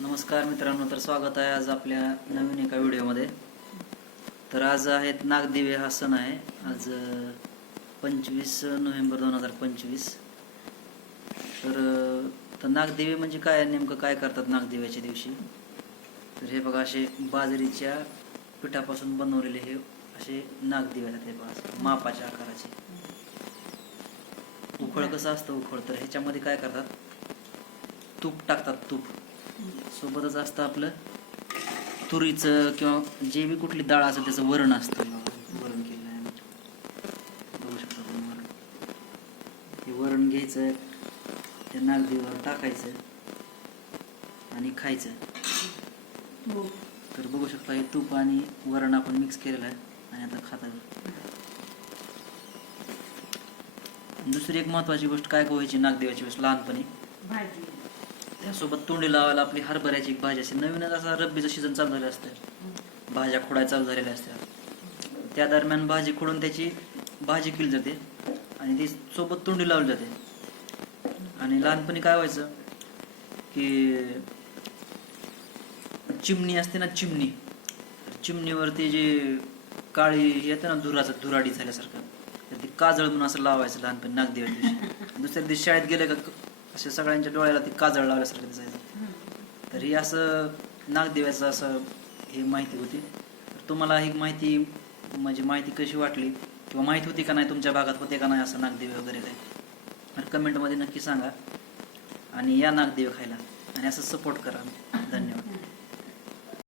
नमस्कार मित्रांनो, तर स्वागत आहे आज आपल्या नवीन एका व्हिडिओमध्ये. तर आज आहेत नागदिवे हा सण आहे. आज 25 नोव्हेंबर 2025. तर नागदिवे म्हणजे काय, नेमकं काय करतात नागदिव्याच्या दिवशी? तर हे बघा, असे बाजरीच्या पिठापासून बनवलेले हे असे नागदिवे आहेत. हे बघा, मापाच्या आकाराचे. उखळ कसं असतं उखळ, तर ह्याच्यामध्ये काय करतात, तूप टाकतात. तूप सोबतच असतं आपलं तुरीचं किंवा जे बी कुठली डाळ असेल त्याचं वरण असतं. वरण केलं आहे, बघू शकता तुम्ही वरण. हे वरण घ्यायचं, त्या नागदिव्यावर टाकायचं आणि खायचं. तर बघू शकता, हे तूप आणि वरण आपण मिक्स केलेलं आहे आणि आता खाता. दुसरी एक महत्वाची गोष्ट काय व्हायची नागदेवाची वेळेस लहानपणी, त्यासोबत तोंडी लावायला आपली हरभऱ्याची एक भाजी असते. नवीनच असा रब्बीचं सीझन चालू झालं असतं, भाज्या खोडायला चालू झालेल्या असतात. त्या दरम्यान भाजी खोडून त्याची भाजी केली जाते आणि ती सोबत तोंडी लावली जाते. आणि लहानपणी काय व्हायचं की चिमणी असते ना, चिमणीवरती जे काळी येते ना, धुराडी झाल्यासारखं, तर ती काजळ म्हणून असं लावायचं लहानपणी नागदेवा दिवशी. दुसऱ्या दिवशी शाळेत गेले का असे सगळ्यांच्या डोळ्याला ती काजळ लावल्यासारखं दिसायचं. तर ही असं नागदेवाचं असं हे माहिती होती. तर तुम्हाला ही माहिती म्हणजे माहिती कशी वाटली किंवा माहिती होती का नाही, तुमच्या भागात होते का नाही असं नागदेव वगैरे काही, तर कमेंटमध्ये नक्की सांगा. आणि या नागदेव खायला आणि असं सपोर्ट करा. धन्यवाद.